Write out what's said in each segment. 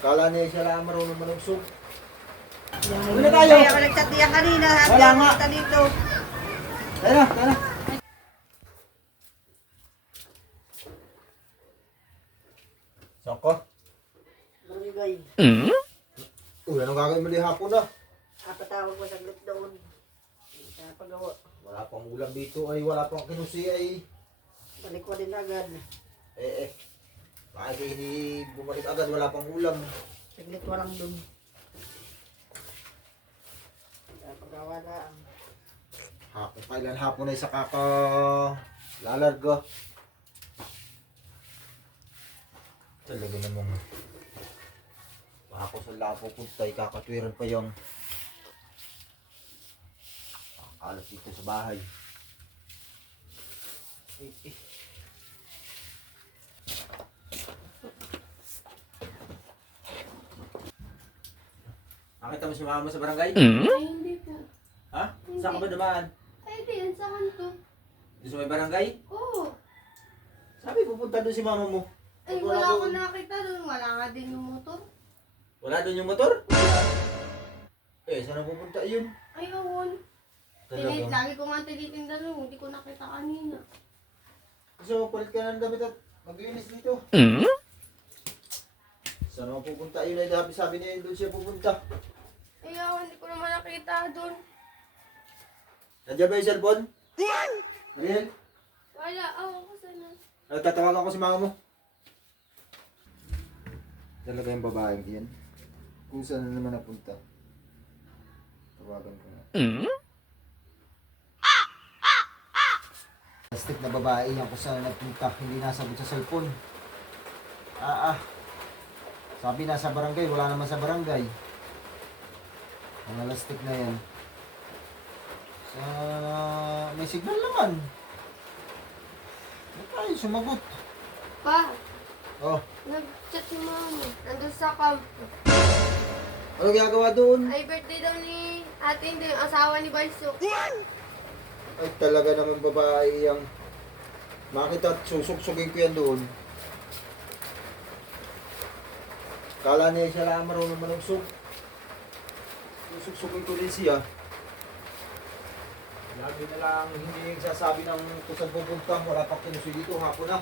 Kala niya siya lang marunong manungsog. Muna tayo. Kaya ako nag-chat niya kanina. Wala nga. Punta dito. Tayo na, tayo na. Sako? Barangay. Uy, anong gagawin mali hapon na? Kapatawag ko saglit doon. Kaya pagawa. Wala pang ulam dito ay wala pang kinusi ay. Balik ko din agad. Bakit hindi bumalik agad wala pang ulam? Saglit walang doon. Kaya pagawa na. Hapon pa ilan hapon ay sa lalarga. Talaga namang ako sa lapo punta ay kakatwiran pa yung alas dito sa bahay. Nakita mo si mama sa barangay? Ay, hindi po. Ha? Saan ka ba naman? Ay, di, yan sa kanto. Doon sa may barangay? Oo. Sabi pupunta doon si mama mo. Ay, wala akong nakita doon. Wala nga din yung motor. Wala doon yung motor? Saan pupunta yun? Ay, awon. Talaga. Lagi ko nga tinitingnan doon. Hindi ko nakita kanina. So, palit ka ng damit at maglinis dito. Saan naman pupunta yun? Ay, sabi niya doon siya pupunta. Ay, awon. Hindi ko naman nakita doon. Nandiyan ba yung cellphone? Ariel? Wala. Awan ko sana. Tatawagan ko si mama mo. Talaga yung babaeng yan. Kung saan na naman napunta. Tawagan ko na. Plastic na babae yan kung saan napunta. Hindi nasagot sa cellphone. Sabi nasa barangay. Wala naman sa barangay. Ang elastic na yan. May signal naman. Hindi tayo sumagot. Pa, Oh, nag-chat si mama. Nandun sa camp. ano ginagawa doon? Ay, birthday daw ni ate, hindi yung asawa ni Balso. Ay talaga naman babae yang makita at susuksugin ko yan doon. Kala niya siya lang marunong manungsog. Susuksugin ko rin siya. Lagi na lang hindi sasabi ng kung saan pupunta. Wala pang kinusi dito hapon na.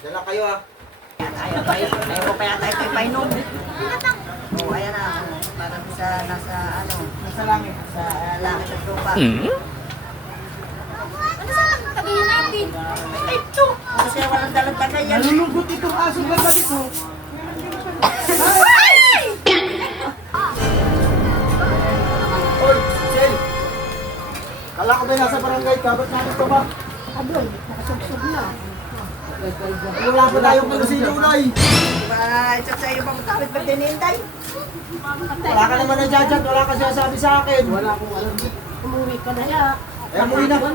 Diyan lang kayo ha. Ayaw ko pa yata ito ipainom. Oo, ayan na. Parang nasa langit. Sa langit at lupa. Ano sa tabihin natin? Ay, ito! Kasi walang dalang tagay yan. Nalulungkot itong aso ba sabi ko? Oy, Sel! Kala ko ba nasa barangay ka? Ba't namin ka ba? Adoy, nakasugsug na. Wala pa tayong kinusi doon ay. Chat sa iyo bang tapit ba tinintay? Wala ka naman nagchat-chat, wala ka sinasabi sa akin. Wala akong alam. Umuwi ka na ya. Umuwi na. Hindi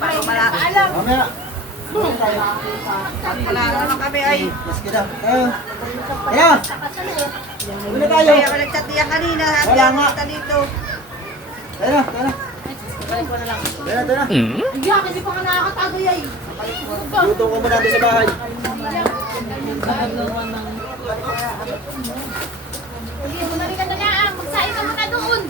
pa ako alam. Mamaya. Malaro lang kami ay. Mas kita. Ayan. Muna tayo. Kaya ako nag-chat niya kanina. Wala nga. Punta dito. Tayo na, tayo na. Balik ko na lang. Tayo na, tayo na. Hindi, kasi pa nga nakakatago yan. Luto ko muna natin sa bahay. Hindi, bumalik ka na nga. Magsahin ka muna doon.